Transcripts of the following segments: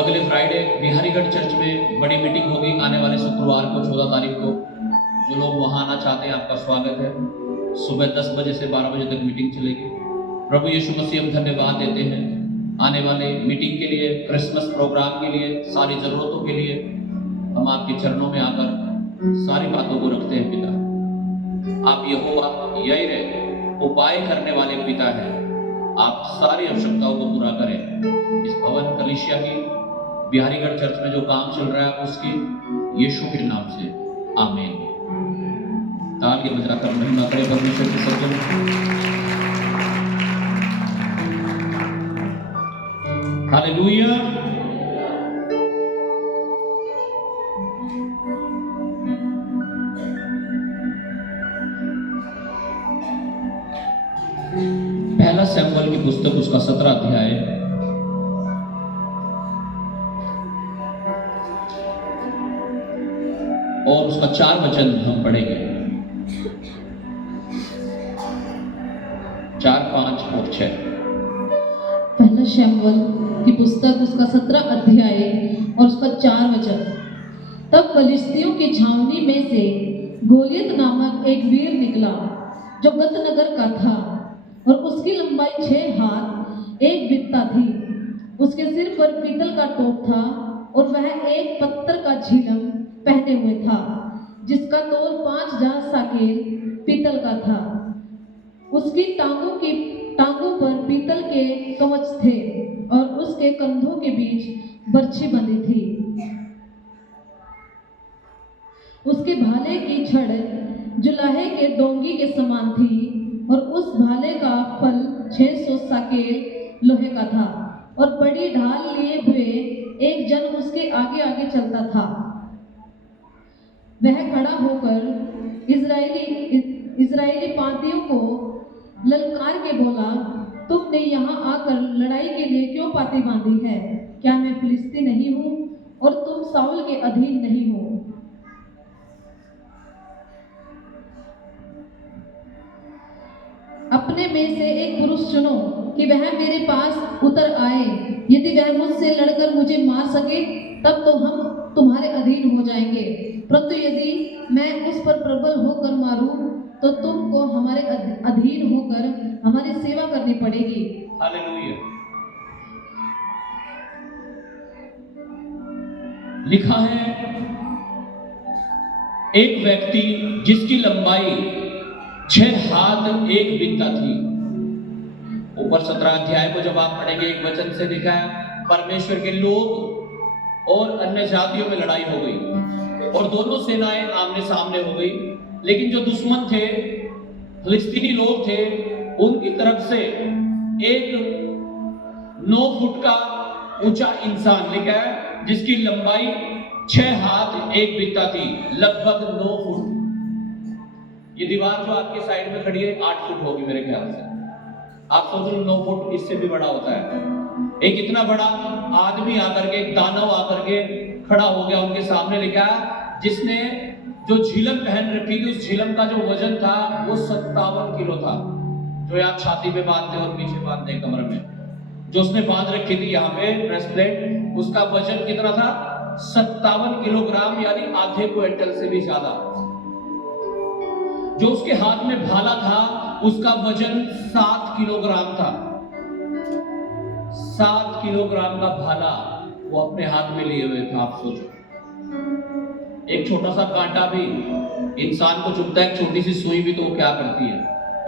अगले Friday Biharigarh church में बड़ी मीटिंग होगी आने वाले शुक्रवार को 14 तारीख को। जो लोग वहां आना चाहते हैं आपका स्वागत है। सुबह 10 बजे से 12 बजे तक मीटिंग चलेगी। प्रभु यीशु मसीह हम धन्यवाद देते हैं आने वाले मीटिंग के लिए, क्रिसमस प्रोग्राम के लिए, सारी जरूरतों के लिए। हम आपके चरणों में आकर सारी बातों को रखते हैं पिता। आप यहोवा यहीरे उपाय करने वाले पिता हैं। आप सारी आवश्यकताओं को पूरा करें। इस भवन कलीसिया की बिहारीगढ़ चर्च में जो काम चल रहा है उसकी यीशु के नाम से आमीन। तालियां बजाकर महिमा करें परमेश्वर के सज्जन। हालेलुया। पहला सैमुएल की पुस्तक उसका 17 अध्याय और उसका 4 वचन हम पढ़ेंगे। 4, 5 और 6। पहला शमूएल की पुस्तक उसका 17 अध्याय और उसका 4 वचन। तब फलिस्तियों की छावनी में से गोलियत नामक एक वीर निकला जो गत नगर का था और उसकी लंबाई 6 हाथ 1 बित्ता थी। उसके सिर पर पीतल का टोप था और वह एक पत्थर का झिलम पहने हुए था जिसका तोल 5 जांच साकेल पीतल का था। उसकी टांगों पर पीतल के कवच थे और उसके कंधों के बीच बर्छी बंधी थी। उसके भाले की छड़ जुलाहे के डोंगी के समान थी और उस भाले का फल 600 साकेल लोहे का था और बड़ी ढाल लिए हुए एक जन उसके आगे आगे चलता था। वह खड़ा होकर इजरायली पांतियों को ललकार के बोला, तुमने यहाँ आकर लड़ाई के लिए क्यों पाती बांधी है? क्या मैं फिलिस्ती नहीं हूँ और तुम साउल के अधीन नहीं हो? अपने में से एक पुरुष चुनो कि वह मेरे पास उतर आए। यदि वह मुझसे लड़कर मुझे मार सके तब तो हम तुम्हारे अधीन हो जाएंगे, परंतु यदि मैं उस पर प्रबल होकर मारूं तो तुमको हमारे अधीन होकर हमारी सेवा करनी पड़ेगी। हालेलुया। लिखा है एक व्यक्ति जिसकी लंबाई 6 हाथ 1 बित्ता थी। ऊपर 17 अध्याय को जब आप पढ़ेंगे एक वचन से लिखा है परमेश्वर के लोग और अन्य जातियों में लड़ाई हो गई और दोनों सेनाएं आमने सामने हो गई। लेकिन जो दुश्मन थे, फिलिस्तीनी लोग थे, उनकी तरफ से एक 9 फुट का ऊंचा इंसान लिखा है जिसकी लंबाई 6 हाथ 1 बित्ता थी, लगभग 9 फुट। ये दीवार जो आपके साइड में खड़ी है 8 फुट होगी मेरे ख्याल से। आप सोच लो 9 फुट इससे भी बड़ा होता है। एक इतना बड़ा आदमी आकर के, एक दानव आकर के खड़ा हो गया उनके सामने। लिखा जिसने जो झिलम पहन रखी थी उस झिलम का जो वजन था वो 57 किलो था, जो आप छाती पे बांधते और पीछे बांधते हैं कमर में। जो उसने बांध रखी थी यहाँ पे ब्रेस्टप्लेट, उसका वजन कितना था? 57 किलोग्राम, यानी आधे क्विंटल से भी ज्यादा। जो उसके हाथ में भाला था उसका वजन 7 किलोग्राम था। 7 किलोग्राम का भाला वो अपने हाथ में लिए हुए था। आप सोचो, एक छोटा सा कांटा भी इंसान को चुभता है, एक छोटी सी सुई भी तो वो क्या करती है।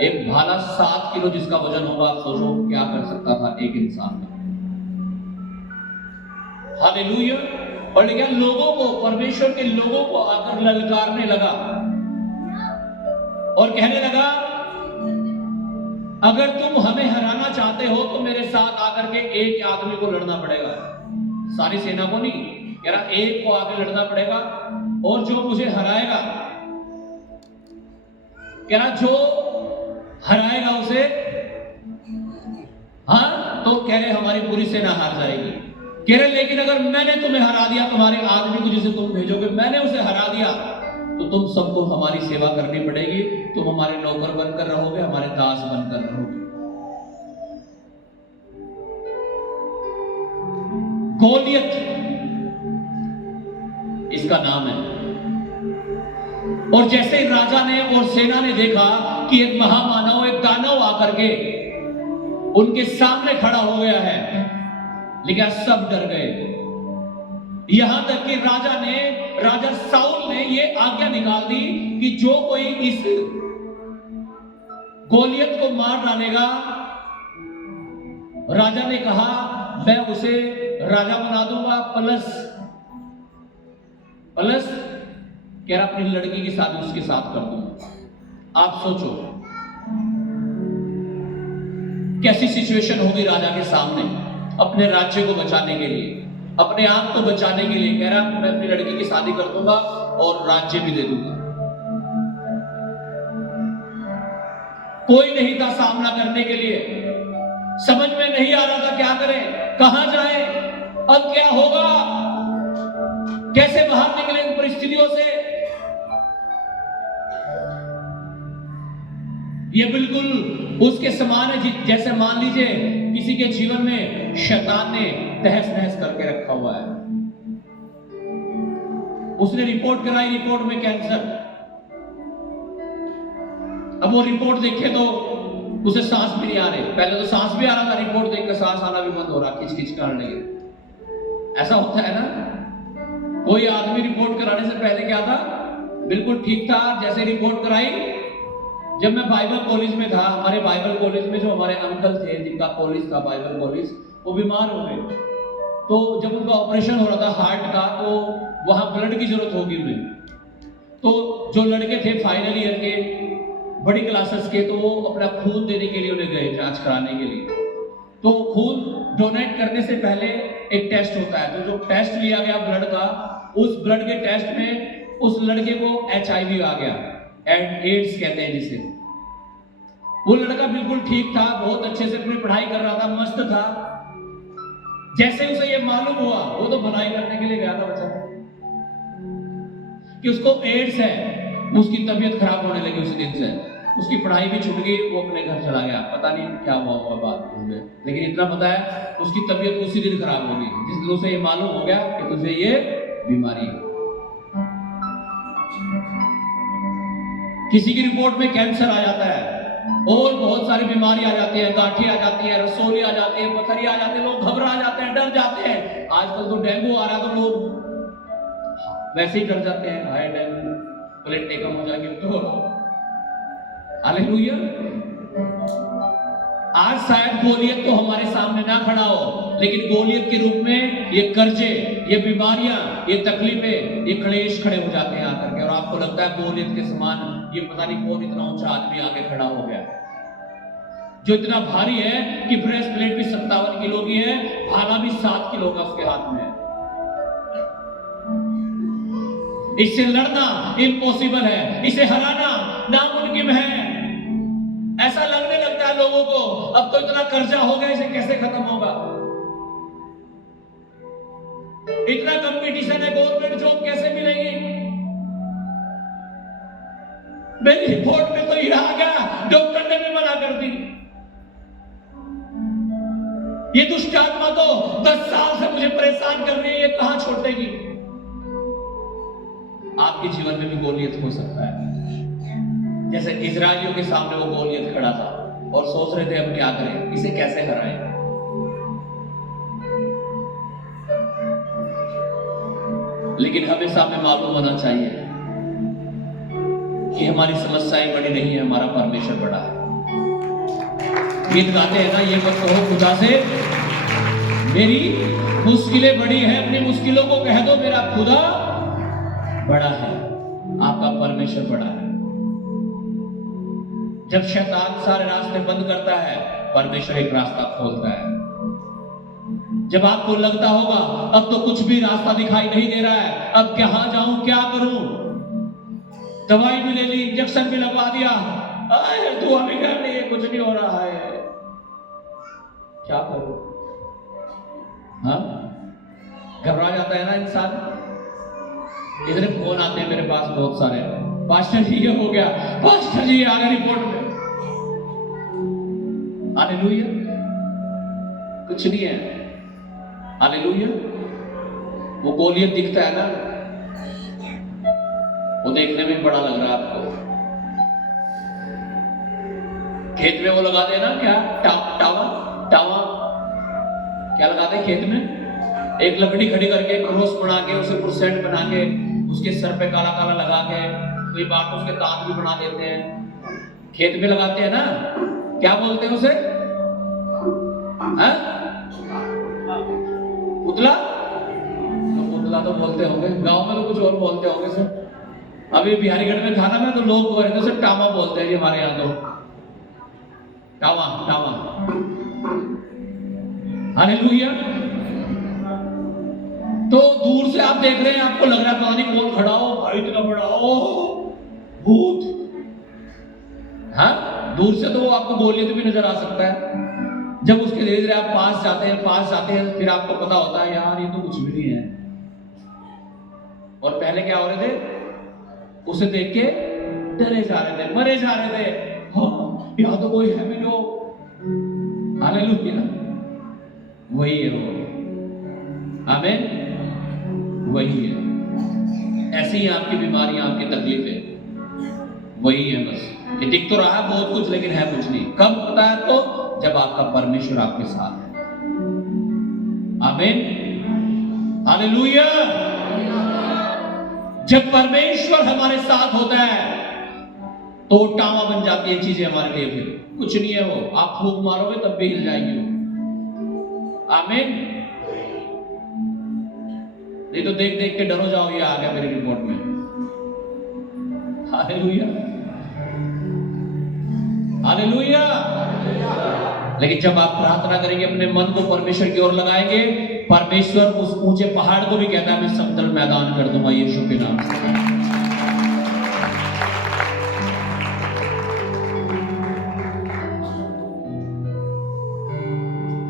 एक भाला 7 किलो जिसका वजन होगा, आप सोचो क्या कर सकता था एक इंसान का। हालेलुया। और लेकिन लोगों को, परमेश्वर के लोगों को आकर ललकारने लगा और कहने लगा अगर तुम हमें हराना चाहते हो तो मेरे साथ आकर के एक आदमी को लड़ना पड़ेगा। सारी सेना को नहीं, कह रहा एक को आगे लड़ना पड़ेगा और जो मुझे हराएगा, कह रहा जो हराएगा उसे, हाँ तो कह रहे हमारी पूरी सेना हार जाएगी। कह रहे लेकिन अगर मैंने तुम्हें हरा दिया, तुम्हारे आदमी को जिसे तुम भेजोगे मैंने उसे हरा दिया, तो तुम सबको हमारी सेवा करनी पड़ेगी। तुम हमारे नौकर बनकर रहोगे, हमारे दास बनकर रहोगे। गोलियत इसका नाम है। और जैसे ही राजा ने और सेना ने देखा कि एक महामानव, एक दानव आकर के उनके सामने खड़ा हो गया है, लेकिन सब डर गए। यहां तक कि राजा साउल ने ये आज्ञा निकाल दी कि जो कोई इस गोलियत को मार डालेगा, राजा ने कहा मैं उसे राजा बना दूंगा, प्लस कह रहा अपनी लड़की की शादी उसके साथ कर दूंगा। आप सोचो कैसी सिचुएशन होगी राजा के सामने, अपने राज्य को बचाने के लिए, अपने आप को बचाने के लिए कह रहा मैं अपनी लड़की की शादी कर दूंगा और राज्य भी दे दूंगा। कोई नहीं था सामना करने के लिए, समझ में नहीं आ रहा था क्या करें, कहां जाए, अब क्या होगा, कैसे बाहर निकले इन परिस्थितियों से। ये बिल्कुल उसके समान है जैसे मान लीजिए किसी के जीवन में शैतान ने तहस नहस करके रखा हुआ है। उसने रिपोर्ट कराई, रिपोर्ट में कैंसर। अब वो रिपोर्ट देखे तो उसे सांस भी नहीं आ रही। पहले तो सांस भी आ रहा था, रिपोर्ट देखकर सांस आना भी बंद हो रहा, खिंच खिंच करने लगे। ऐसा होता है ना, कोई आदमी रिपोर्ट कराने से पहले क्या था, बिल्कुल ठीक था। जैसे रिपोर्ट कराई, जब मैं बाइबल कॉलेज में था, हमारे बाइबल कॉलेज में जो हमारे अंकल थे जिनका कॉलेज था बाइबल कॉलेज, वो बीमार हो गए। तो जब उनका ऑपरेशन हो रहा था हार्ट का, तो वहां ब्लड की जरूरत होगी उन्हें। तो जो लड़के थे फाइनल ईयर के, बड़ी क्लासेस के, तो वो अपना खून देने के लिए उन्हें गए, जांच कराने के लिए। तो खून डोनेट करने से पहले एक टेस्ट होता है। तो जो टेस्ट लिया गया ब्लड का, उस ब्लड के टेस्ट में उस लड़के को HIV आ गया, एड्स कहते हैं जिसे। वो लड़का बिल्कुल ठीक था, बहुत अच्छे से अपनी पढ़ाई कर रहा था, मस्त था। जैसे उसे ये मालूम हुआ, वो तो भलाई करने के लिए गया था बच्चा, कि उसको एड्स है, उसकी तबीयत खराब होने लगी। उस दिन से उसकी पढ़ाई भी छूट गई, वो अपने घर चला गया। पता नहीं क्या हुआ बात में, लेकिन इतना पता है उसकी तबीयत उसी दिन खराब हो गई, जिस दिन उसे ये मालूम हो गया कि तुझे ये बीमारी है। किसी की रिपोर्ट में कैंसर आ जाता है, और बहुत सारी बीमारी आ जाती है, गांठें आ जाती है, रसोली आ जाती है, पथरी आ जाती है, लोग घबरा जाते हैं, डर जाते हैं। आजकल तो डेंगू आ रहा है, तो लोग वैसे ही डर जाते हैं, हाय डेंगू, प्लेटें कम हो जाएंगे। तो हालेलुया। आज शायद गोलियत तो हमारे सामने ना खड़ा हो, लेकिन गोलियत के रूप में ये कर्जे, ये बीमारियां, ये तकलीफें, ये क्लेश खड़े हो जाते हैं आकर के। और आपको लगता है गोलियत के समान ये पता नहीं कौन इतना ऊंचा आदमी आगे खड़ा हो गया, जो इतना भारी है कि ब्रेस्ट प्लेट भी 57 किलो की है, भाला भी 7 किलो का उसके हाथ में है। इससे लड़ना इम्पॉसिबल है, इसे हराना नामुमकिन है। ऐसा लगने लगता है लोगों को, अब तो इतना कर्जा हो गया, इसे कैसे खत्म होगा। इतना कंपटीशन है, गवर्नमेंट जॉब कैसे मिलेगी। मेरी रिपोर्ट में तो ये आ गया, डॉक्टर ने भी मना कर दी। ये दुष्ट आत्मा तो 10 साल से मुझे परेशान कर रही है, ये कहां छोड़ेगी। आपके जीवन में भी गोलियत हो सकता है, जैसे इजरायलियों के सामने वो गोलियत खड़ा था और सोच रहे थे अब क्या करें, इसे कैसे हराएं। लेकिन हमें सामने मालूम होना चाहिए कि हमारी समस्याएं बड़ी नहीं है, हमारा परमेश्वर बड़ा है। गीत गाते हैं ना, ये मत कहो खुदा से मेरी मुश्किलें बड़ी हैं, अपनी मुश्किलों को कह दो मेरा खुदा बड़ा है, आपका परमेश्वर बड़ा है। जब शैतान सारे रास्ते बंद करता है, परमेश्वर एक रास्ता खोलता है। जब आपको लगता होगा अब तो कुछ भी रास्ता दिखाई नहीं दे रहा है, अब कहां जाऊं, क्या करूं, दवाई भी ले ली, इंजेक्शन भी लगवा दिया, दुआ भी कर ली, कुछ नहीं हो रहा है, क्या करूं। हाँ, घबरा जाता है ना इंसान। इतने फोन आते हैं मेरे पास बहुत सारे, पास्टर जी ये हो गया, पास्टर जी आ गया रिपोर्ट में। हालेलुया। कुछ नहीं है, हालेलुया। वो गोलियत दिखता है ना, वो देखने में बड़ा लग रहा है आपको। खेत में वो लगाते हैं ना, क्या टावा टावा क्या लगाते हैं खेत में? एक लकड़ी खड़ी करके क्रॉस बना के उसे ऊपर सेट बना के उसके सर पे काला काला लगा के कोई बात तो उसके दांत भी बना देते हैं। खेत में लगाते हैं ना, क्या बोलते हैं उसे? पुतला? पुतला तो बोलते होंगे, गांव में तो कुछ और बोलते होंगे सर। अभी बिहारीगढ़ में था ना, मैं तो लोग बोल रहे थे सर टावा बोलते हैं जी हमारे यहाँ तो। Tower tower. हालेलुया। तो दूर से आप देख रहे हैं, आपको लग रहा है पता नहीं कौन खड़ा हो, भाई इतना बड़ा हो, भूत। हाँ, दूर से तो वो आपको गोलियत भी नजर आ सकता है। जब उसके धीरे धीरे आप पास जाते हैं, फिर आपको पता होता है यार ये तो कुछ भी नहीं है। और पहले क्या हो रहे थे? उसे देख के डरे जा रहे थे, मरे जा रहे थे। हाँ, यहाँ तो कोई है भी जो। हालेलुया। वही है वो। आमीन। वही है। ऐसी ही आपकी बीमारियां, आपकी तकलीफें वही है बस। कि दिख तो रहा है बहुत कुछ लेकिन है कुछ नहीं। कब होता है? तो जब आपका परमेश्वर आपके साथ है। आमीन। हालेलुया। जब परमेश्वर हमारे साथ होता है तो टावा बन जाती है चीजें हमारे लिए। फिर कुछ नहीं है वो, आप फूंक मारोगे तब भी हिल जाएंगे वो। आमीन। नहीं तो देख देख के डरो जाओ, ये आ गया मेरी रिपोर्ट में। हालेलुया। हालेलुया। लेकिन जब आप प्रार्थना करेंगे, अपने मन को परमेश्वर की ओर लगाएंगे, परमेश्वर उस ऊंचे पहाड़ को भी कहता है मैं समतल मैदान कर दूंगा यीशु के नाम से।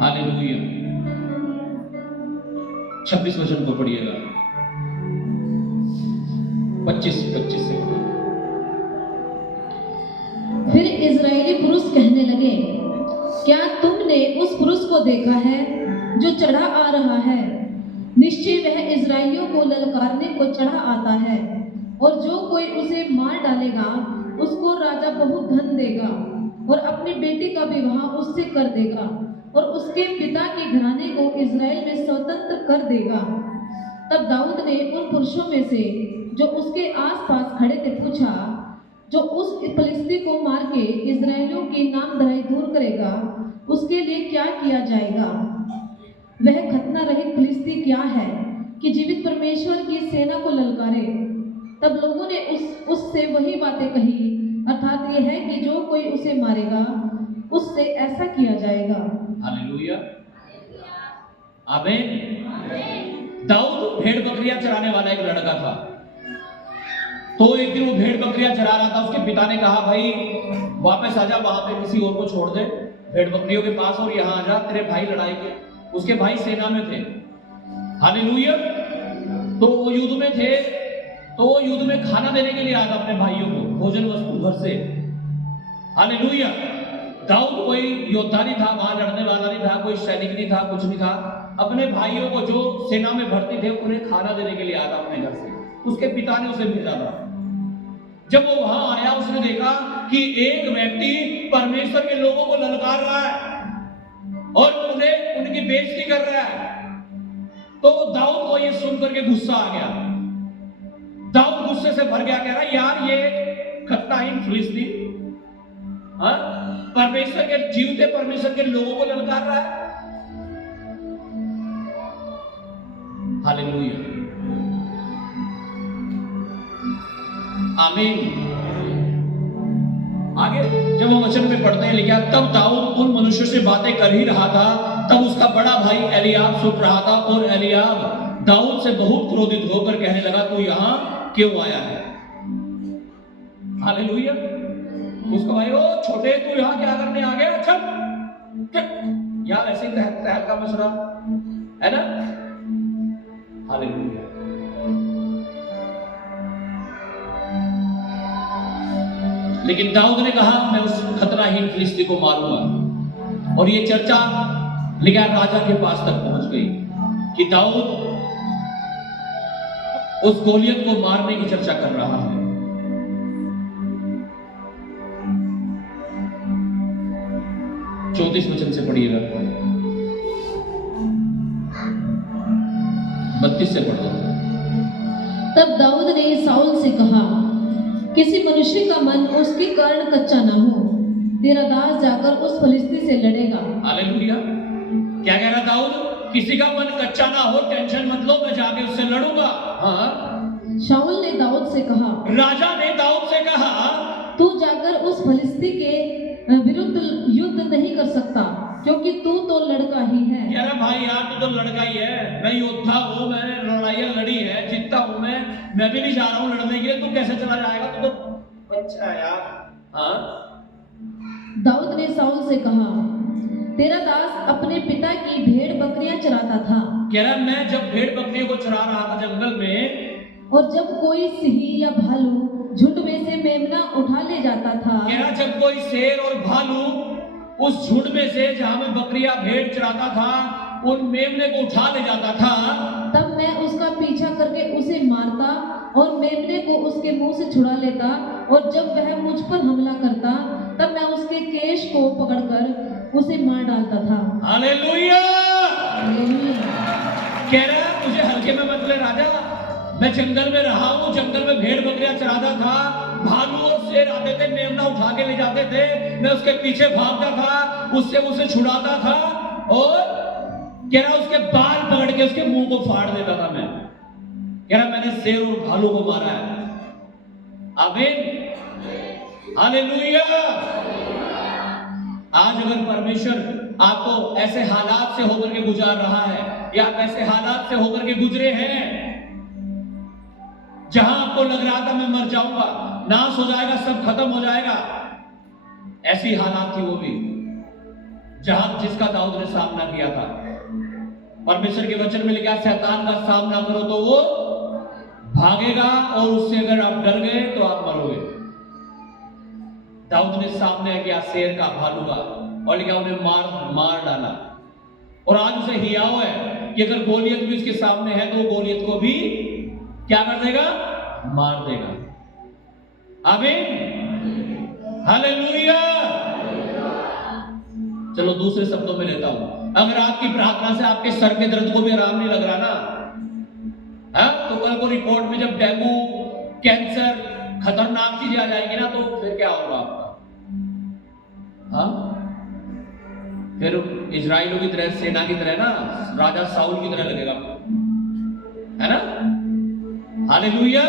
हालेलुया। 26 वचन को पढ़िएगा, 25 से। फिर इजरायली पुरुष कहने लगे, क्या तुमने उस पुरुष को देखा है जो चढ़ा आ रहा है? निश्चय वह इजराइलियों को ललकारने को चढ़ा आता है, और जो कोई उसे मार डालेगा उसको राजा बहुत धन देगा और अपनी बेटी का विवाह उससे कर देगा और उसके पिता के घराने को इजराइल में स्वतंत्र कर देगा। तब दाऊद ने उन पुरुषों में से जो उसके आसपास खड़े थे पूछा, जो उस फलिस्ती को मार के इजराइलियों की नामधराई दूर करेगा उसके लिए क्या किया जाएगा? वह खतना रहित फलिस्ती क्या है कि जीवित परमेश्वर की सेना को ललकारे? तब लोगों ने उससे वही बातें कही, अर्थात यह है कि जो कोई उसे मारेगा उससे ऐसा किया जाएगा। हालेलुया। आमीन। दाऊद भेड़ बकरियां चराने वाला एक लड़का था। तो एक दिन वो भेड़ बकरियां चरा रहा था। उसके पिता ने कहा, भाई वापस आजा, वहां पे किसी और को छोड़ दे भेड़ बकरियों के पास, और यहाँ आ जा, तेरे भाई लड़ाई के। उसके भाई सेना में थे। हालेलुया। तो वो युद्ध में थे, तो वो युद्ध में खाना देने के लिए आया अपने भाइयों को, भोजन वस्तु घर से। हालेलुया। दाऊद कोई योद्धा नहीं था, वहां लड़ने वाला नहीं था, कोई सैनिक नहीं था, कुछ नहीं था। अपने भाइयों को जो सेना में भर्ती थे उन्हें खाना देने के लिए आया था अपने घर से। उसके पिता ने उसे भेजा था। जब वो वहां आया, उसने देखा कि एक व्यक्ति परमेश्वर के लोगों को ललकार रहा है और उन्हें उनकी बेइज्जती कर रहा है। तो दाऊद को ये सुनकर के गुस्सा आ गया। दाऊद गुस्से से भर गया, कह रहा यार ये खतनाहीन फिलिस्ती परमेश्वर के जीवते परमेश्वर के लोगों को ललकार रहा है। हालेलुया। आमीन। आगे जब हम वचन में पढ़ते हैं, लिखा तब दाऊद उन मनुष्यों से बातें कर ही रहा था, तब उसका बड़ा भाई एलियाब सुन रहा था। और एलियाब दाऊद से बहुत क्रोधित होकर कहने लगा, तू यहां क्यों आया है? हालेलुया। उसका भाई, ओ छोटे, तू यहां क्या करने आ गया? चल यार, ऐसे ही तहल का मसला है ना। हालेलुया। लेकिन दाऊद ने कहा, मैं उस खतराहीन फिलिस्ती को मारूंगा। और ये चर्चा लेकिन राजा के पास तक पहुंच गई। कि दाऊद उस गोलियत को मारने की चर्चा कर रहा है। चौतीस वचन से पढ़िएगा, 32 से पढ़ो। तब दाऊद ने साउल से कहा, किसी मनुष्य का मन उसके कारण कच्चा ना हो, तेरा दास जाकर उस फलिस्ती से लड़ेगा। हालेलुया। क्या कह रहा दाऊद? किसी का मन कच्चा ना हो, टेंशन मत लो, मैं जाके उससे लड़ूंगा। हाँ। शाऊल ने दाऊद से कहा, राजा ने दाऊद से कहा, तू जाकर उस फलिस्ती के विरुद्ध युद्ध नहीं कर सकता, क्योंकि तू तो लड़का ही है। कह रहा भाई यार तू तो लड़का ही है, मैं योद्धा हूँ, मैंने लड़ाइयाँ लड़ी है, जीतता हूँ मैं भी नहीं जा रहा हूँ लड़ने के लिए, तू कैसे चला जाएगा? तू तो बच्चा है यार। हाँ। दाऊद ने साउल से कहा, तेरा दास अपने पिता की भेड़ बकरियां चराता था। कह रहा मैं जब भेड़ बकरियों को चरा रहा था जंगल में, और जब कोई सिंह या भालू झुंड में से मेमना उठा ले जाता था। कह रहा जब कोई शेर और भालू उस झुंड में से जहां में बकरियां भेड़ चराता था, उन मेमने को उठा ले जाता था, तब मैं उसका पीछा करके उसे मारता और मेमने को उसके मुंह से छुड़ा लेता, और जब वह मुझ पर हमला करता तब मैं उसके केश को पकड़कर उसे मार डालता था। हालेलुया। हालेलुया। कह रहा मुझे हल्के में मत ले राजा, मैं जंगल में रहा हूँ, जंगल में भेड़ बकरियां चराता था, भालू और शेर आते थे, मेमना उठा के ले जाते थे, मैं उसके पीछे भागता था, उससे उसे छुड़ाता था, और कह रहा उसके बाल पकड़ के उसके मुंह को फाड़ देता था मैं। कह रहा मैंने शेर और भालू को मारा है। आमीन। हालेलुया। आज अगर परमेश्वर आपको ऐसे हालात से होकर के गुजार रहा है, या आप ऐसे हालात से होकर के गुजरे हैं जहां आपको लग रहा था मैं मर जाऊंगा, नाश हो जाएगा, सब खत्म हो जाएगा, ऐसी हालात थी वो भी जहां जिसका दाऊद ने सामना किया था। परमेश्वर के वचन में लिखा शैतान का सामना करो तो वो भागेगा, और उससे अगर आप डर गए तो आप मरोगे। दाऊद ने सामने किया शेर का, भालू का, और लिखा उन्हें मार डाला, और आज उसे हियाव है कि अगर गोलियत भी उसके सामने है तो वो गोलियत को भी क्या कर देगा? मार देगा। आमीन। हालेलुया। चलो दूसरे शब्दों में लेता हूं, अगर आपकी प्रार्थना से आपके सर के दर्द को भी आराम नहीं लग रहा ना, तो कल को रिपोर्ट में जब डेंगू, कैंसर, खतरनाक चीजें आ जाएंगी ना, तो फिर क्या होगा आपका? फिर इजराइलों की तरह, सेना की तरह ना, राजा साउल की तरह लगेगा, है ना? हालेलुया।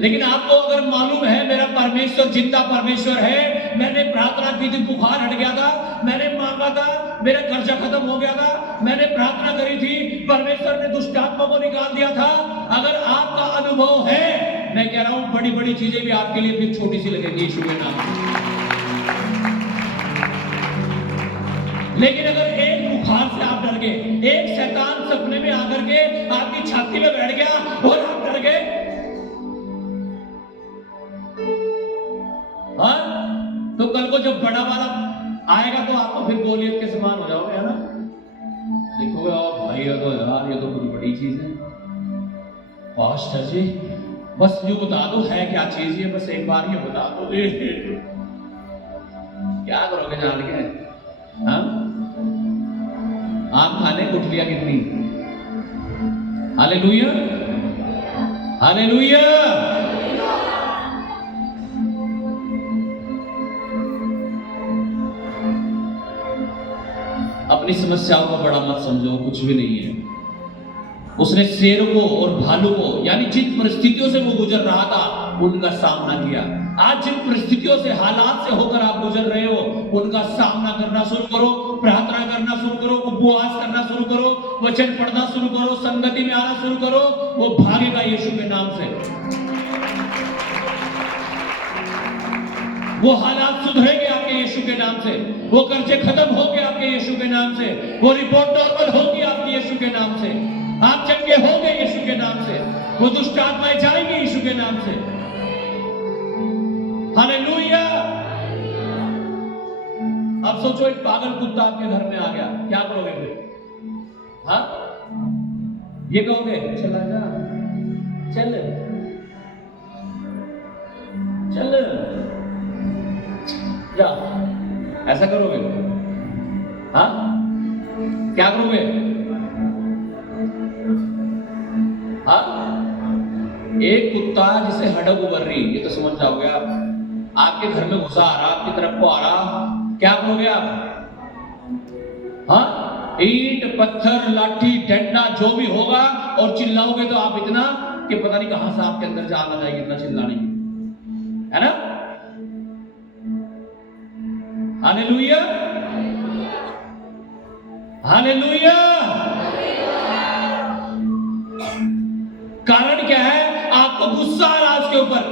लेकिन आपको अगर मालूम है मेरा परमेश्वर जिंदा परमेश्वर है, मैंने प्रार्थना की थी, बुखार हट गया था, मैंने मांगा था, मेरा कर्जा खत्म हो गया था, मैंने प्रार्थना करी थी, परमेश्वर ने दुष्ट आत्मा को निकाल दिया था। अगर आपका अनुभव है, मैं कह रहा हूं बड़ी बड़ी चीजें भी आपके लिए फिर छोटी सी लगेगी यीशु के नाम से। लेकिन अगर एक बुखार से आप डर गए, एक शैतान सपने में आकर के आपकी छाती में बैठ गया और आप डर गए, तो कल को जब बड़ा वाला आएगा तो आप तो फिर गोलियत के समान हो जाओगे, है ना? देखोगे भाई तो यार ये तो बड़ी बड़ी चीज है, पास्टर जी बस यूं बता दो है क्या चीज है, बस एक बार ये बता दो। क्या करोगे जान के? हाँ, आम खाने गुठलियां कितनी? हालेलुया। हालेलुया। अपनी समस्याओं को बड़ा मत समझो, कुछ भी नहीं है। उसने शेर को और भालू को, यानी जिन परिस्थितियों से वो गुजर रहा था, उनका सामना किया। आज जिन परिस्थितियों से, हालात से होकर आप गुजर रहे हो, उनका सामना करना शुरू करो, प्रार्थना करना शुरू करो, उपवास करना शुरू करो, वचन पढ़ना शुरू करो, संगति में आना शुरू करो, वो भागेगा यीशु के नाम से। वो हालात सुधरेंगे आपके यीशु के नाम से, वो कर्जे खत्म होंगे आपके यीशु के नाम से, वो रिपोर्ट नॉर्मल होगी आपके यीशु के नाम से, आप चंगे होंगे यीशु के नाम से, वो दुष्ट आत्माएं जाएंगी यीशु के नाम से। हालेलुया। अब सोचो एक पागल कुत्ता आपके घर में आ गया, क्या करोगे फिर? हाँ, ये कहोगे चला जा, चल चल जा, ऐसा करोगे? हाँ, क्या करोगे? हाँ, एक कुत्ता जिसे हडक उबर रही, ये तो समझ जाओगे आप, आपके घर में घुसा आ रहा, आपकी तरफ को आ रहा, क्या करोगे आप? हाँ, ईंट पत्थर लाठी डंडा जो भी होगा, और चिल्लाओगे तो आप इतना कि पता नहीं कहां से आपके अंदर जान आ जाएगी, इतना चिल्लाने की, है ना? Hallelujah, hallelujah. कारण क्या है? आपको गुस्सा आ रहा है उसके ऊपर।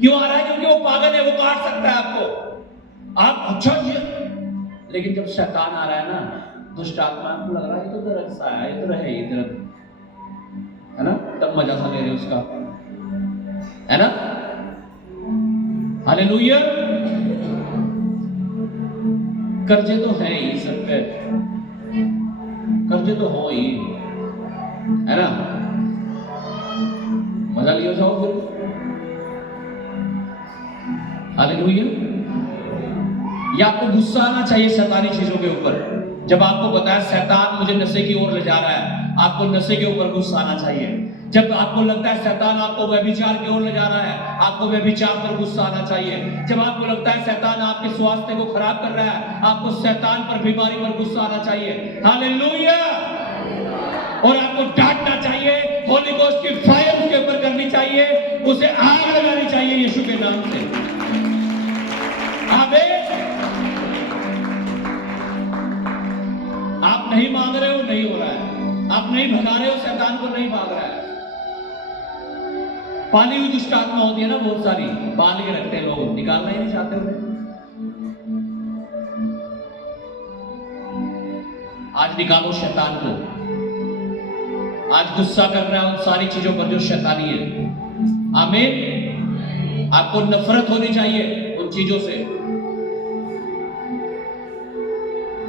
क्यों आ रहा है? क्योंकि वो पागल है, वो काट सकता है आपको। आप अच्छा किया, लेकिन जब शैतान आ रहा है ना, दुष्ट आत्मा, आपको लग रहा है ये तो दर्द सा है, ये तो रहे ये दर्द, है ना? तब मजा सा ले रहे उसका, है ना? हालेलुया। कर्जे तो है ही सब पे, कर्जे तो हो ही, है ना? मजा लियो जाओ फिर। हालेलुया। या आपको गुस्सा आना चाहिए शैतानी चीजों के ऊपर। जब आपको पता है शैतान मुझे नशे की ओर ले जा रहा है, आपको नशे के ऊपर गुस्सा आना चाहिए। जब आपको लगता है शैतान आपको व्यभिचार की ओर ले जा रहा है, आपको व्यभिचार पर गुस्सा आना चाहिए। जब आपको लगता है शैतान आपके स्वास्थ्य को खराब कर रहा है, आपको शैतान पर, बीमारी पर गुस्सा आना चाहिए। हालेलुया। और आपको डांटना चाहिए, होली गोस्ट की फायर उसके ऊपर करनी चाहिए, उसे आग लगानी चाहिए यीशु के नाम से। आमीन। आप नहीं मांग रहे हो, नहीं हो रहा है। आप नहीं भगा रहे हो, शैतान को नहीं भाग रहा है। पाली हुई दुष्ट आत्मा होती है ना, बहुत सारी बांध के रखते हैं लोग, निकालना ही नहीं चाहते हुए। आज निकालो शैतान को। आज गुस्सा कर रहा है उन सारी चीजों पर जो शैतानी है। आमीन। आपको नफरत होनी चाहिए उन चीजों से,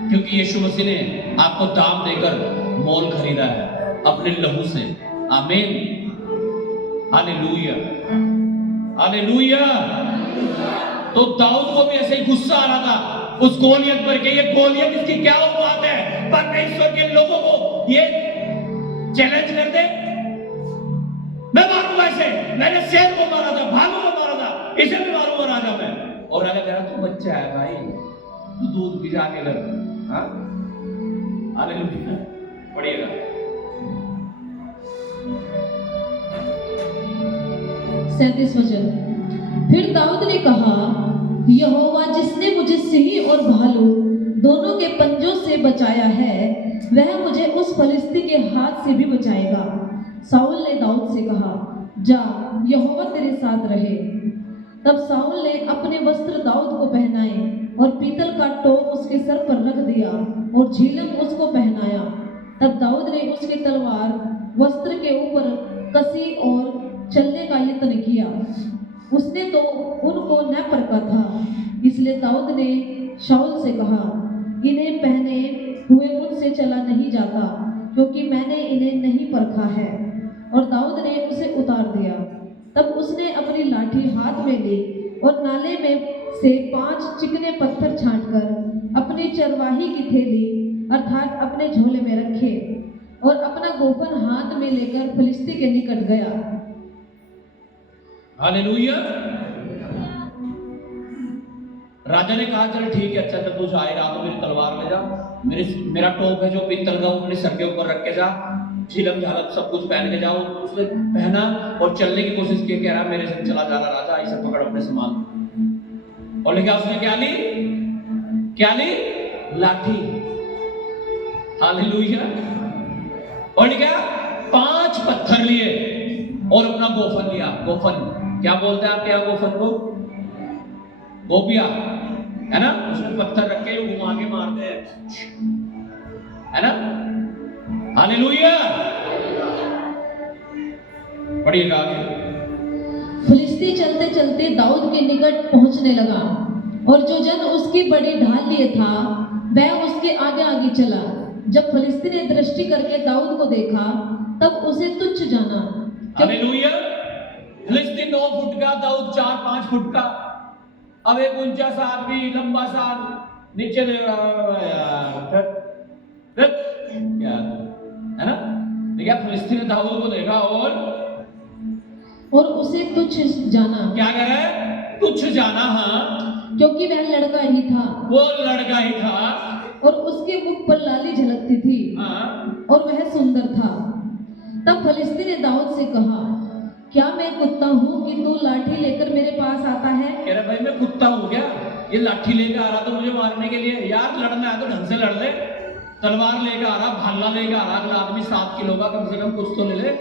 क्योंकि यीशु मसीह ने आपको दाम देकर मोल खरीदा है अपने लहू से। आमीन। Hallelujah, hallelujah. तो दाऊद को भी ऐसे ही गुस्सा आ रहा था उस गोलियत पर के, ये गोलियत इसकी क्या औकात है, परमेश्वर के लोगों को ये चैलेंज कर दे, मैं मारूंगा इसे, मैंने शेर को मारा था, भालू को मारा था, इसे भी मारूंगा राजा मैं। और राजा कह रहा तू बच्चा है भाई, तू दूध पिला के लड़। हाँ, हालेलुया। पढ़िएगा। सैंतीस वचन। फिर दाऊद ने कहा, यहोवा जिसने मुझे सिंह और भालू दोनों के पंजों से बचाया है, वह मुझे उस फलिस्ती के हाथ से भी बचाएगा। शाऊल ने दाऊद से कहा, जा, यहोवा तेरे साथ रहे। तब शाऊल ने अपने वस्त्र दाऊद को पहनाए और पीतल का टोप उसके सर पर रख दिया और झिलम उसको पहनाया। तब दाऊद ने उसकी तलवार वस्त्र के ऊपर कसी और चलने का यत्न किया। उसने तो उनको न परखा था, इसलिए दाऊद ने शाऊल से कहा, इन्हें पहने हुए मुझसे चला नहीं जाता, क्योंकि मैंने इन्हें नहीं परखा है। और दाऊद ने उसे उतार दिया। तब उसने अपनी लाठी हाथ में ली और नाले में से 5 चिकने पत्थर छांटकर अपनी चरवाही की थैली अर्थात अपने झोले में रखे और अपना गोफन हाथ में लेकर फिलिस्ती के निकट गया। हालेलुया। राजा ने कहा, चल ठीक है, अच्छा जब तू जा रहा तो मेरी तलवार ले जा, मेरा टोप है जो पीतल का, अपने सर के ऊपर रख के जा, झिलम झालम सब कुछ पहन के जाओ। उसने पहना और चलने की कोशिश की, कह रहा मेरे से चला जा रहा राजा, ऐसे पकड़ अपने सामान। और लेकिन उसने क्या ली? क्या ली? लाठी। हालेलुया। और क्या? 5 पत्थर लिए और अपना गोफन लिया। गोफन क्या बोलते हैं आपके यहाँ गोफन को? गोपिया, है ना? उसमें पत्थर रख के घुमा के मारते हैं, है ना? हालेलुया। पढ़िएगा आगे। फिलिस्ती चलते चलते दाऊद के निकट पहुंचने लगा और जो जन उसकी बड़ी ढाल लिए था वह उसके आगे आगे चला। जब फिलिस्ती ने दृष्टि करके दाऊद को देखा, तब उसे तुच्छ जाना। हालेलुया। फिलिस्तीन 9 फुट का, दाऊद 4-5 फुट का। अब एक ऊंचा सा आदमी, लंबा सा नीचे देख रहा है यार, क्या है ना? देखा फिलिस्तीन ने दाऊद को देखा और उसे तुच्छ जाना, क्या कह रहा है? तुच्छ जाना। हाँ, क्योंकि वह लड़का ही था वो लड़का ही था। और उसके मुख पर लाली झलकती थी हाँ, और वह सुंदर था। तब फिलिस्ती ने दाऊद से कहा, क्या मैं कुत्ता हूँ कि तू लाठी लेकर मेरे पास आता है? कह रहा भाई मैं कुत्ता हूँ क्या? ये लाठी लेकर आ रहा तो मुझे मारने के लिए। यार लड़ना है तो ढंग से लड़ ले। तलवार लेकर आ रहा, भाला लेकर आ रहा, अगला आदमी 7 किलो का, कम से कम कुछ तो ले ले।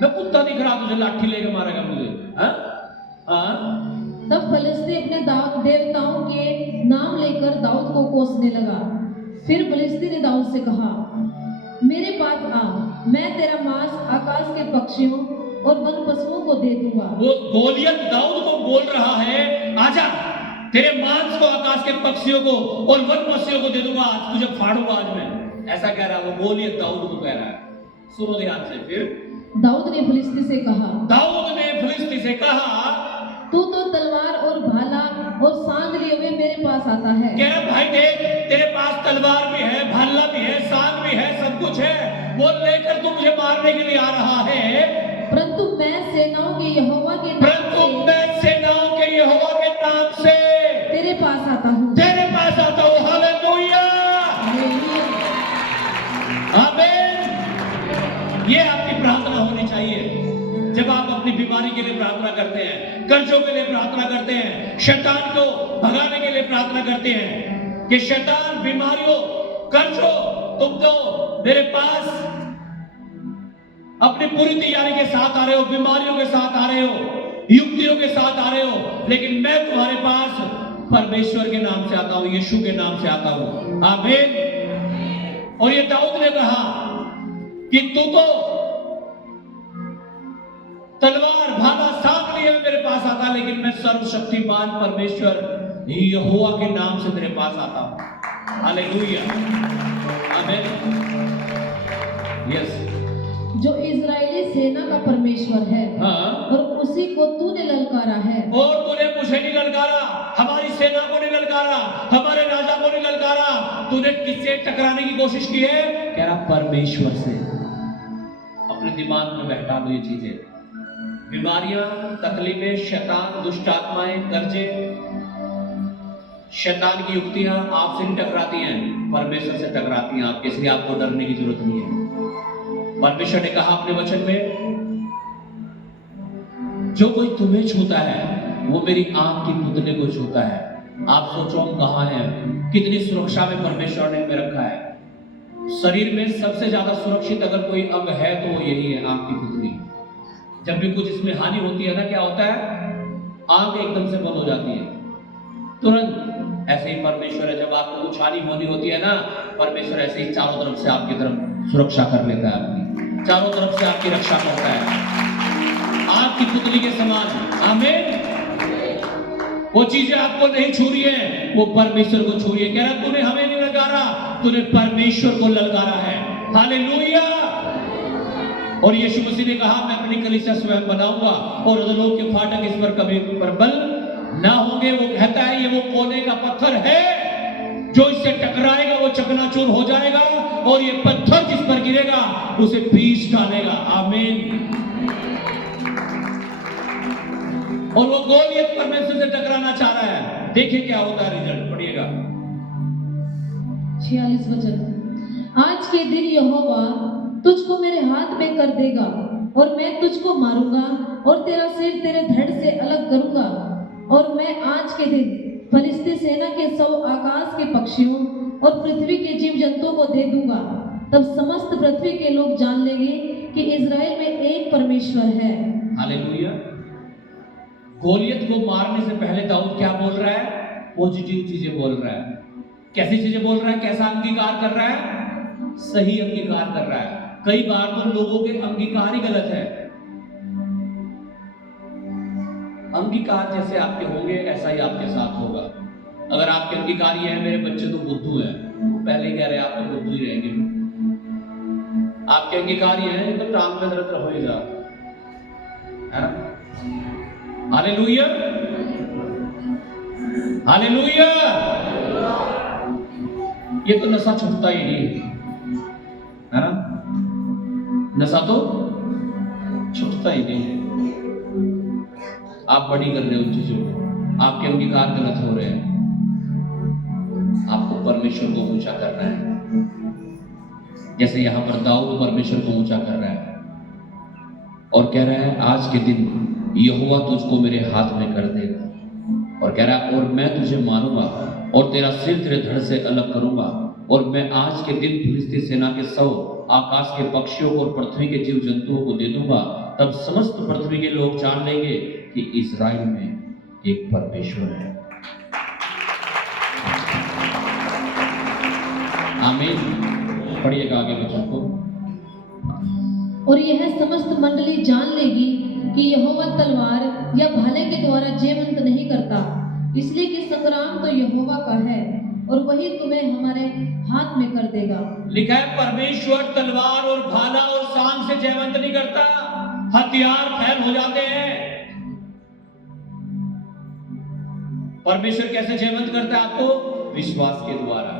मैं कुत्ता दिख रहा, तुझे लाठी लेकर मारेगा मुझे? हाँ हाँ। तब फिलिस्ती अपने देवताओं के नाम लेकर दाऊद को कोसने लगा। फिर फिलिस्ती ने दाऊद से कहा, मेरे पास आ, मैं तेरा मांस आकाश के पक्षियों और वन पशुओं को दे दूंगा। वो गोलियत दाऊद को बोल रहा है, आजा तेरे मांस को आकाश के पक्षियों को और वन पक्षियों को दे दूंगा, आज तुझे फाड़ूंगा आज मैं। ऐसा कह रहा है वो, गोलियत दाऊद को कह रहा है। सुनो ध्यान से। फिर दाऊद ने फिलिस्ती से कहा, दाऊद ने फिलिस्ती से कहा, तू तो तलवार और भाला और सांद लिए हुए मेरे पास आता है। कह रहा भाई देख, तेरे पास तलवार भी है, भाला भी है, सांद भी है, सब कुछ है, वो लेकर तू मुझे मारने के लिए आ रहा है। परंतु मैं सेनाओं के यहोवा के नाम से तेरे पास आता हूँ। हालेलुया, आमीन। ये आपकी प्रार्थना होनी चाहिए जब आप अपनी बीमारी के लिए प्रार्थना करते हैं, कर्जों के लिए प्रार्थना करते हैं, शैतान को भगाने के लिए प्रार्थना करते हैं कि शैतान, बीमारियों, कर्जों, तुम तो मेरे पास अपनी पूरी तैयारी के साथ आ रहे हो, बीमारियों के साथ आ रहे हो, युक्तियों के साथ आ रहे हो, लेकिन मैं तुम्हारे पास परमेश्वर के नाम से आता हूं, यीशु के नाम से आता हूं। आमीन। और ये दाऊद ने कहा कि तू तो तलवार, भाला, सांप लिए मेरे पास आता, लेकिन मैं सर्वशक्तिमान परमेश्वर यहोवा के नाम से तेरे पास आता हूं। हालेलुया, आमीन। यस, जो इजरायली सेना का परमेश्वर है। हाँ। और उसी को तूने ललकारा है। और तूने मुझे नहीं ललकारा, हमारी सेना को नहीं ललकारा, हमारे राजा को नहीं ललकारा। तूने किससे टकराने की कोशिश की है? कह रहा परमेश्वर से। अपने दिमाग में बैठा दो ये चीजें। बीमारियां, तकलीफें, शैतान, दुष्ट आत्माएं, कर्जे, शैतान की युक्तियां आपसे नहीं टकराती हैं, परमेश्वर से टकराती हैं आपके, इसलिए आपको डरने की जरूरत नहीं है। परमेश्वर ने कहा अपने वचन में, जो कोई तुम्हें छूता है वो मेरी आंख की पुतले को छूता है। आप सोचो हम कहां हैं, कितनी सुरक्षा में परमेश्वर ने हमें रखा है। शरीर में सबसे ज्यादा सुरक्षित अगर कोई अंग है तो वो यही है, आंख की पुतली। जब भी कुछ इसमें हानि होती है ना, क्या होता है? आंख एकदम से बंद हो जाती है तुरंत। ऐसे ही परमेश्वर है, जब आपको कुछ हानि होनी होती है ना, परमेश्वर ऐसे ही चारों तरफ से आपकी तरफ सुरक्षा कर लेता है, आपकी चारों तरफ से आपकी रक्षा करता है, आंख की पुतली के समान। आमीन। वो चीजें आपको नहीं छू रही है, वो परमेश्वर को छू रही है। कह रहा तूने हमें नहीं ललकारा, तूने परमेश्वर को ललकारा है। हालेलुया। और यीशु मसीह ने कहा, मैं अपनी कलीसिया स्वयं बनाऊंगा और अधोलोक के फाटक इस पर कभी प्रबल ना होंगे। वो कहता है ये वो कोने का पत्थर है, जो इससे टकराएगा वो चकनाचूर हो जाएगा, और ये पत्थर जिस पर गिरेगा उसे पीस डालेगा। आमीन। और वो गोलियत परमेश्वर से टकराना चाह रहा है। देखिए क्या होता है रिजल्ट, पढ़िएगा 46 वचन। आज के दिन यहोवा तुझको मेरे हाथ में कर देगा और मैं तुझको मारूंगा और तेरा सिर तेरे धड़ से अलग करूंगा। और मैं आज के दिन फलिस्ती सेना के 100 आकाश के पक्षियों और पृथ्वी के जीव जंतुओं को दे दूंगा। तब समस्त पृथ्वी के लोग जान लेंगे कि इजराइल में एक परमेश्वर है। हालेलुया। गोलियत को मारने से पहले दाऊद क्या बोल रहा है? पॉजिटिव चीजें बोल रहा है। कैसी चीजें बोल रहा है? कैसा अंगीकार कर रहा है? सही अंगीकार कर रहा है। कई बार तो लोगों के अंगीकार ही गलत है। अंगीकार जैसे आपके होंगे ऐसा ही आपके साथ होगा। अगर आपके अंगीकार ये है मेरे बच्चे तो बुद्धू है, तो पहले कह रहे हैं आप तो बुद्धू ही रहेंगे। आपके अंगीकार ये हैं तो टांग में दर्द हो ही जा, है ना? Hallelujah, hallelujah. ये तो नशा छूटता ही नहीं, है ना? नशा तो छूटता ही नहीं। आप बड़ी कर रहे हो चीजों को, आपके अंगीकार गलत हो रहे हैं। आपको परमेश्वर को ऊंचा करना है, जैसे यहां पर दाऊद परमेश्वर को ऊंचा कर रहा है और कह रहा है आज के दिन यहोवा तुझको मेरे हाथ में कर देगा, और कह रहा है और मैं तुझे मारूंगा और तेरा सिर तेरे धड़ से अलग करूंगा, और मैं आज के दिन फिलिस्ती सेना के 100 आकाश के पक्षियों को और पृथ्वी के जीव जंतुओं को दे दूंगा। तब समस्त पृथ्वी के लोग जान लेंगे कि इस्राएल में एक परमेश्वर है। आमीन। पढ़िएगा आगे वचन को। और यह समस्त मंडली जान लेगी कि यहोवा तलवार या भाले के द्वारा जयवंत नहीं करता, इसलिए कि संग्राम तो यहोवा का है और वही तुम्हें हमारे हाथ में कर देगा। लिखा है परमेश्वर तलवार और भाला और सांप से जयवंत नहीं करता, हथियार फैल हो जाते हैं। परमेश्वर कैसे जयवंत करता है आपको? विश्वास के द्वारा।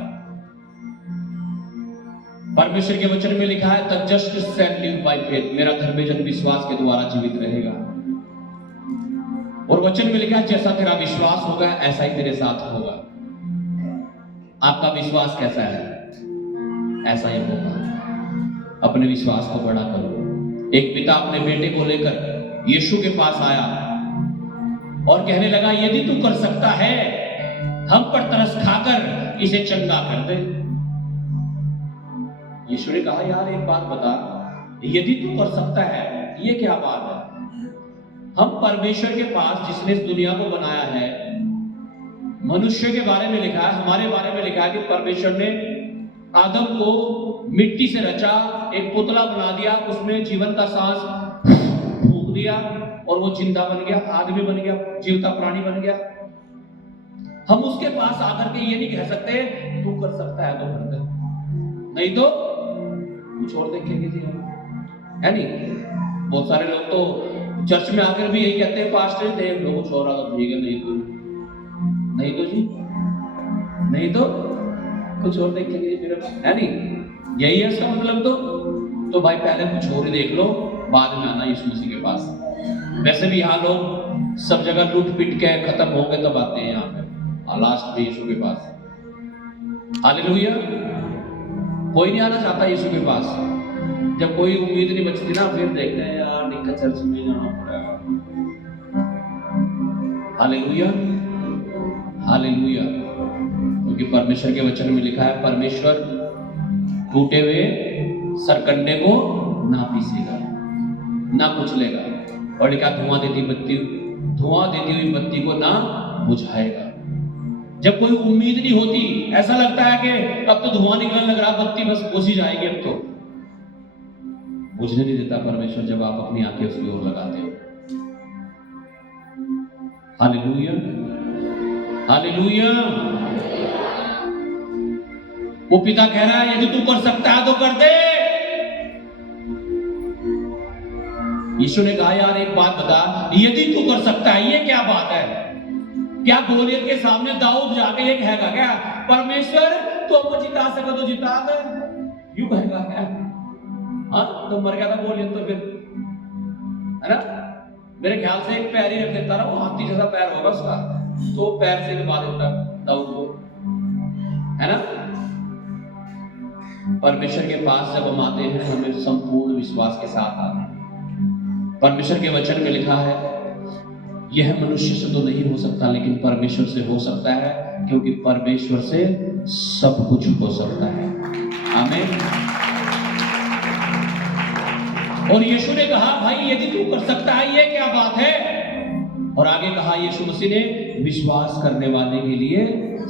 परमेश्वर के वचन में लिखा है the just shall live by faith, मेरा धर्मजन विश्वास के द्वारा जीवित रहेगा। और वचन में लिखा है जैसा तेरा विश्वास होगा ऐसा ही तेरे साथ होगा। आपका विश्वास कैसा है? ऐसा ही होगा। अपने विश्वास को बड़ा करो। एक पिता अपने बेटे को लेकर यीशु के पास आया और कहने लगा यदि तू कर सकता है हम पर तरस खाकर इसे चंगा कर दे। यीशु ने कहा यार एक बात बता, यदि तू कर सकता है ये क्या बात है? हम परमेश्वर के पास जिसने इस दुनिया को बनाया है, मनुष्य के बारे में लिखा है, हमारे बारे में लिखा है कि परमेश्वर ने आदम को मिट्टी से रचा, एक पुतला बना दिया, उसमें जीवन का सांस फूंक दिया और वो जिंदा बन गया, आदमी बन गया, जीवता प्राणी बन गया। हम उसके पास आकर के ये नहीं कह सकते तू कर सकता है तो कर दे, नहीं तो कुछ और देखेंगे जी हम, है नहीं? बहुत सारे लोग तो चर्च में आकर भी यही कहते हैं पास्टर देख लो कुछ और आदत ठीक है, नहीं तो जी नहीं तो कुछ और देखेंगे फिर, है नहीं? यही है इसका मतलब। तो भाई पहले कुछ और ही देख लो, बाद में आना यीशु मसीह के पास। वैसे भी यहाँ लोग सब जगह लूट पिट के खत्म होंगे तब आते हैं यहाँ पे, लास्ट में यीशु के पास। हालेलुया। कोई नहीं आना चाहता यीशु के पास। जब कोई उम्मीद नहीं बचती ना फिर देखते हैं यार निक्का चर्च में जाना पड़ेगा। Hallelujah, hallelujah. क्योंकि परमेश्वर के वचन में लिखा है परमेश्वर टूटे हुए सरकंडे को ना पीसेगा ना कुचलेगा, और लिखा धुआं देती हुई बत्ती को ना बुझाएगा। जब कोई उम्मीद नहीं होती, ऐसा लगता है कि अब तो धुआं निकलने लग रहा, बत्ती बस बुझ ही जाएगी, अब तो बुझने नहीं देता परमेश्वर जब आप अपनी आंखें उसकी ओर लगाते हो। Hallelujah, hallelujah. वो पिता कह रहा है यदि तू कर सकता है तो कर दे। यीशु ने कहा यार एक बात बता, यदि तू कर सकता है ये क्या बात है? क्या गोलियत के सामने दाऊद जाके ये कहेगा क्या परमेश्वर तू हमको जिता सके तो जिता दे? यूं कहेगा क्या? हाँ तो मर गया था गोलियत तो फिर, है ना? मेरे ख्याल से एक पैर ही रख देता ना, वो हाथी जैसा पैर होगा उसका, तो पैर से दबा देता दाऊद को, है ना? परमेश्वर के पास जब हम आते हैं हमें संपूर्ण विश्वास के साथ आते हैं। परमेश्वर के वचन में लिखा है यह मनुष्य से तो नहीं हो सकता लेकिन परमेश्वर से हो सकता है, क्योंकि परमेश्वर से सब कुछ हो सकता है। आमीन। और यीशु ने कहा भाई यदि तू कर सकता है ये क्या बात है? और आगे कहा यीशु मसीह ने विश्वास करने वाले के लिए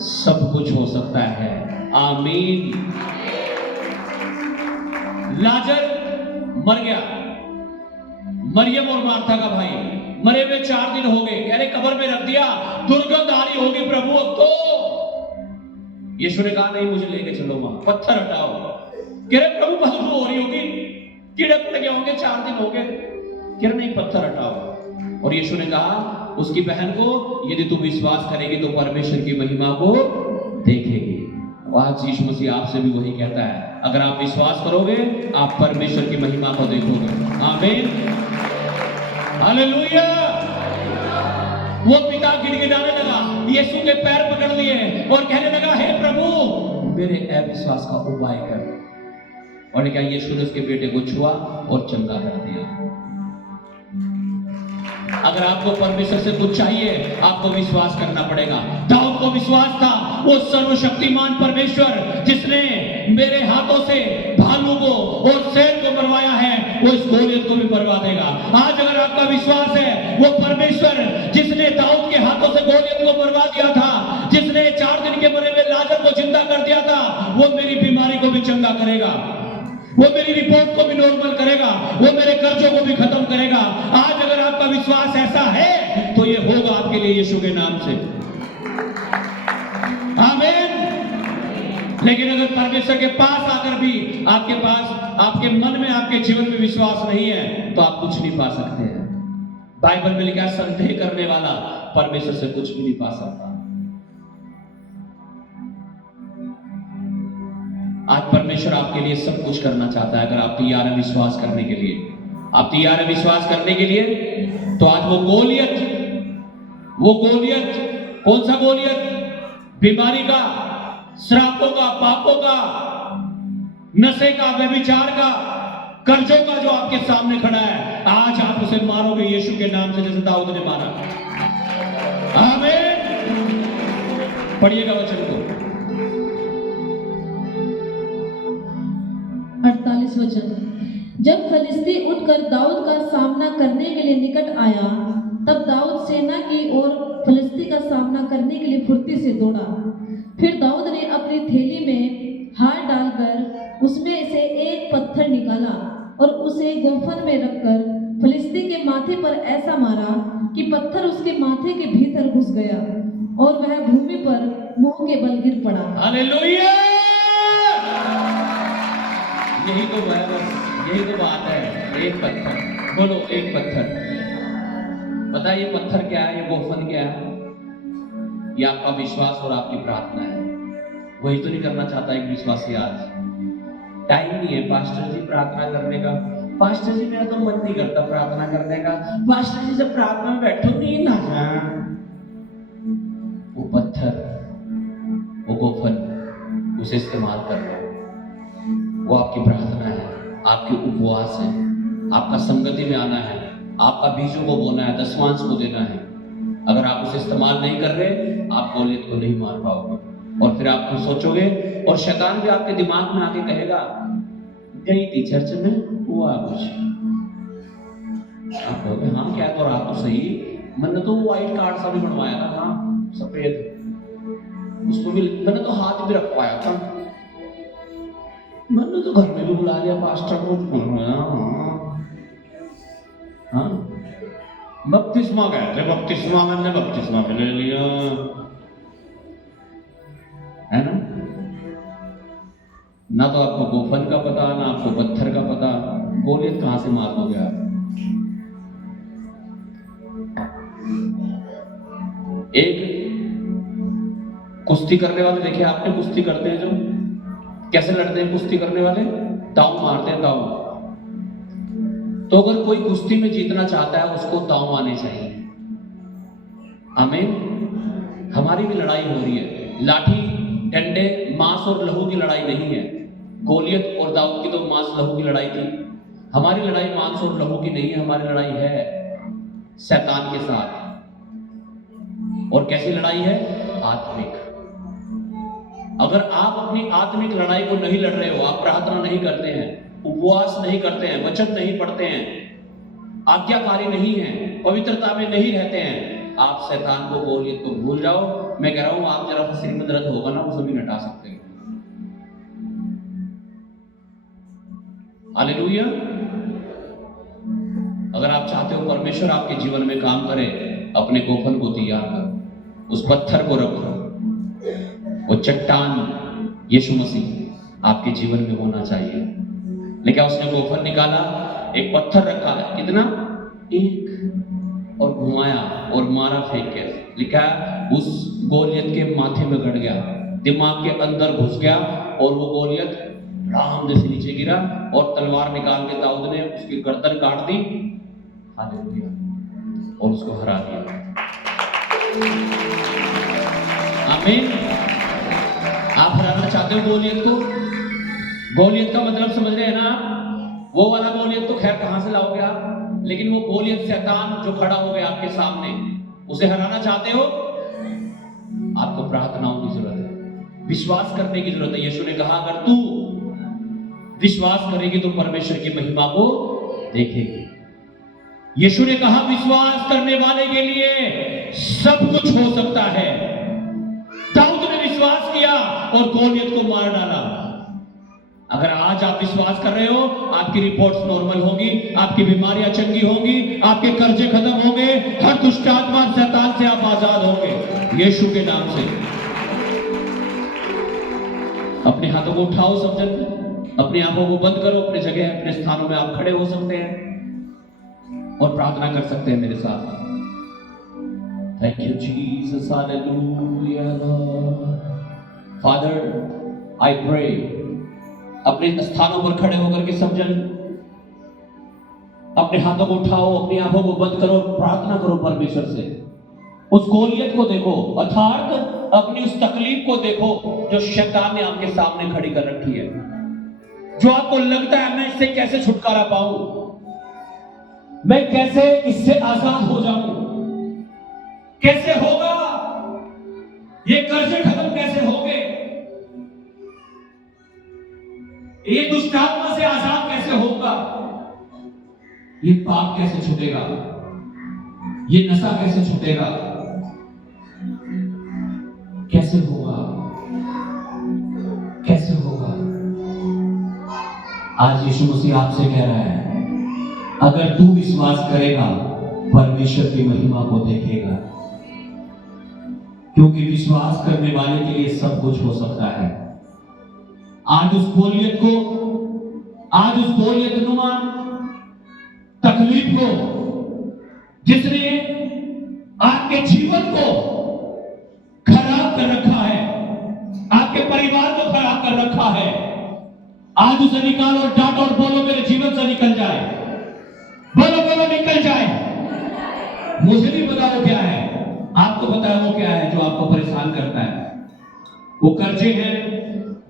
सब कुछ हो सकता है। आमीन। लाजर मर गया, मरियम और मार्था का भाई मरे हुए 4 दिन हो गए, कह रहे कब्र में रख दिया, दुर्गंध आ रही होगी प्रभु अब तो। यीशु ने कहा नहीं मुझे लेके चलो वहां, पत्थर हटाओ। कह रहे प्रभु बदबू हो रही होगी, कीड़े पड़ गए होंगे, 4 दिन हो गए। कह नहीं, पत्थर हटाओ। और यीशु ने कहा उसकी बहन को, यदि तू विश्वास करेगी तो परमेश्वर की महिमा को देखेगी। आज यीशु मसीह आपसे भी वही कहता है, अगर आप विश्वास करोगे आप परमेश्वर की महिमा को देखोगे। आमीन, हालेलुया। वो पिता गिड़गिड़ाने लगा, यीशु के पैर पकड़ लिए और कहने लगा, हे प्रभु मेरे अविश्वास का उपाय कर। और क्या, यीशु ने उसके बेटे को छुआ और चंगा कर दिया। अगर आपको परमेश्वर से कुछ चाहिए आपको विश्वास करना पड़ेगा। दाऊद को विश्वास था वो सर्वशक्तिमान परमेश्वर जिसने मेरे हाथों से भालू को और शेर को मरवाया है, वो इस गोलियत को भी मरवा देगा। आज अगर आपका विश्वास है वो परमेश्वर जिसने दाऊद के हाथों से गोलियत को मरवा दिया था, जिसने 4 दिन के मरे हुए लाजर को जिंदा कर दिया था, वो मेरी बीमारी को भी चंगा करेगा, वो मेरी रिपोर्ट को भी नॉर्मल करेगा, वो मेरे कर्जों को भी खत्म करेगा। आज अगर आपका विश्वास ऐसा है तो ये होगा आपके लिए यीशु के नाम से। आमीन। लेकिन अगर परमेश्वर के पास आकर भी आपके मन में, आपके जीवन में विश्वास नहीं है तो आप कुछ नहीं पा सकते हैं। बाइबल में लिखा है, संदेह करने वाला परमेश्वर से कुछ भी नहीं पा सकता। आज परमेश्वर आपके लिए सब कुछ करना चाहता है। अगर आप तैयार हैं विश्वास करने के लिए, आप तैयार हैं विश्वास करने के लिए, तो आज वो गोलियत, कौन सा गोलियत? बीमारी का, श्रापों का, पापों का, नशे का, व्यभिचार का, कर्जों का जो आपके सामने खड़ा है, आज आप उसे मारोगे यीशु के नाम से, जैसे दाऊद ने मारा। आमीन। पढ़िएगा वचन को। 48 वचन। जब फलिस्ती उठकर दाऊद का सामना करने के लिए निकट आया, तब दाऊद सेना की ओर फलिस्ती का सामना करने के लिए फुर्ती से दौड़ा। फिर दाऊद ने अपनी थैली में हाथ डालकर उसमें से एक पत्थर निकाला और उसे गोफन में रखकर फलिस्ती के माथे पर ऐसा मारा कि पत्थर उसके माथे के भीतर घुस गया और वह भूमि पर मुंह के बल गिर पड़ा। हालेलुया। यही तो बात है। एक पत्थर, बोलो एक पत्थर। बताइए पत्थर क्या है, ये गोफन क्या है? ये आपका विश्वास और आपकी प्रार्थना है। वही तो नहीं करना चाहता एक विश्वासी। आज टाइम नहीं है पास्टर जी प्रार्थना करने का। पास्टर जी मेरा तो मन नहीं करता प्रार्थना करने का। पास्टर जी जब प्रार्थना में बैठो नींद आ जाए। वो पत्थर, वो गोफन, उसे इस्तेमाल कर लो। वो आपकी प्रार्थना है, आपके उपवास है, आपका संगति में आना है, आपका बीजों को बोना है, दशमांश को देना है। अगर आप उसे इस्तेमाल नहीं कर रहे आप गोलियत को नहीं मार पाओगे। और फिर आप कुछ सोचोगे और शैतान भी आपके दिमाग में आके कहेगा, गई थी चर्च में, हुआ कुछ। आप कहोगे हाँ क्या, तो रहा तो सही, मैंने तो व्हाइट कार्ड सा भी बनवाया था, हाँ सफेद, उसको भी मैंने तो हाथ भी रखवाया था, मैंने तो घर में भी बुला लिया पास्टर को। हाँ बपतिस्मा गए थे, बपतिस्मा मैंने बपतिस्मा भी ले लिया, है ना तो आपको गोफन का पता, ना आपको पत्थर का पता। गोलियत कहां से मार दोगे आप? एक कुश्ती करने वाले देखिए आपने, कुश्ती करते हैं जो, कैसे लड़ते हैं कुश्ती करने वाले? दांव मारते हैं, दांव। तो अगर कोई कुश्ती में जीतना चाहता है उसको दांव आने चाहिए। आमीन। हमारी भी लड़ाई हो रही है, लाठी डंडे मांस और लहू की लड़ाई नहीं है। गोलियत और दाऊद की तो मांस लहू की लड़ाई थी। हमारी लड़ाई मांस और लहू की नहीं है, हमारी लड़ाई है शैतान के साथ। और कैसी लड़ाई है? आत्मिक। अगर आप अपनी आत्मिक लड़ाई को नहीं लड़ रहे हो, आप प्रार्थना नहीं करते हैं, उपवास नहीं करते हैं, वचन नहीं पढ़ते हैं, आज्ञाकारी नहीं हैं, पवित्रता में नहीं रहते हैं, आप शैतान को, गोलियत को भूल जाओ। मैं कह रहा हूं आप जरा सिर में दर्द होगा ना, उसे भी घटा सकते हैं। हालेलुया। अगर आप चाहते हो परमेश्वर आपके जीवन में काम करे, अपने गोफन को तैयार करो, उस पत्थर को रखो, वो चट्टान यीशु मसीह आपके जीवन में होना चाहिए। लेकिन उसने गोफर निकाला, एक पत्थर रखा, कितना, एक, और घुमाया और मारा फेंक के। लिखा उस गोलियत के माथे में गड़ गया, दिमाग के अंदर घुस गया, और वो गोलियत राम से नीचे गिरा, और तलवार निकाल के दाऊद ने उसकी गर्दन काट दी, हालेलुया, और उसको हरा दिया। आमीन। आप हराना चाहते हो गोलियत को? गोलियत का मतलब समझ रहे हैं ना? वो वाला गोलियत तो खैर कहां से लाओगे आप, लेकिन वो गोलियत शैतान जो खड़ा हो गया आपके सामने, उसे हराना चाहते हो? आपको प्रार्थनाओं की जरूरत है, विश्वास करने की जरूरत है। यीशु ने कहा अगर तू विश्वास करेगी तो परमेश्वर की महिमा को देखेगी। यीशु ने कहा विश्वास करने वाले के लिए सब कुछ हो सकता है। दाऊद ने विश्वास किया और गोलियत को मार डाला। अगर आज आप विश्वास कर रहे हो, आपकी रिपोर्ट्स नॉर्मल होंगी, आपकी बीमारियां चंगी होंगी, आपके कर्जे खत्म होंगे, हर दुष्ट आत्मा शैतान से आप आजाद होंगे यीशु के नाम से। अपने हाथों को उठाओ सब जन, अपनी आंखों को बंद करो, अपने जगह अपने स्थानों में आप खड़े हो सकते हैं और प्रार्थना कर सकते हैं मेरे साथ। Thank you Jesus, hallelujah Lord. Father I pray, अपने स्थानों पर खड़े होकर के सब जन अपने हाथों को उठाओ, अपनी आंखों को बंद करो, प्रार्थना करो परमेश्वर से। उस गोलियत को देखो, अर्थात अपनी उस तकलीफ को देखो जो शैतान ने आपके सामने खड़ी कर रखी है, जो आपको लगता है मैं इससे कैसे छुटकारा पाऊं, मैं कैसे इससे आजाद हो जाऊं, कैसे होगा, ये कर्जे खत्म कैसे होंगे, ये दुष्टात्मा से आजाद कैसे होगा, ये पाप कैसे छूटेगा, ये नशा कैसे छूटेगा, कैसे होगा, कैसे होगा। आज यीशु मसीह आपसे कह रहा है अगर तू विश्वास करेगा परमेश्वर की महिमा को देखेगा, क्योंकि विश्वास करने वाले के लिए सब कुछ हो सकता है। आज उस गोलियत को, आज उस गोलियत नुमा तकलीफ को जिसने आपके जीवन को खराब कर रखा है, आपके परिवार को खराब कर रखा है, आज उसे निकालो और डांटो और बोलो मेरे जीवन से निकल जाए, बोलो बोलो निकल जाए। मुझे नहीं पता वो क्या है, आपको पता है वो क्या है जो आपको परेशान करता है। वो कर्जे हैं,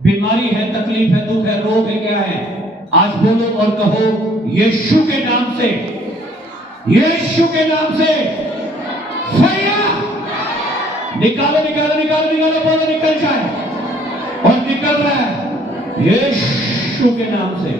बीमारी है, तकलीफ है, दुख है, रोग है, क्या है। आज बोलो और कहो यीशु के नाम से, यीशु के नाम से फैया निकालो निकालो निकालो निकालो, बोलो निकल जाए, और निकल रहा है यीशु के नाम से।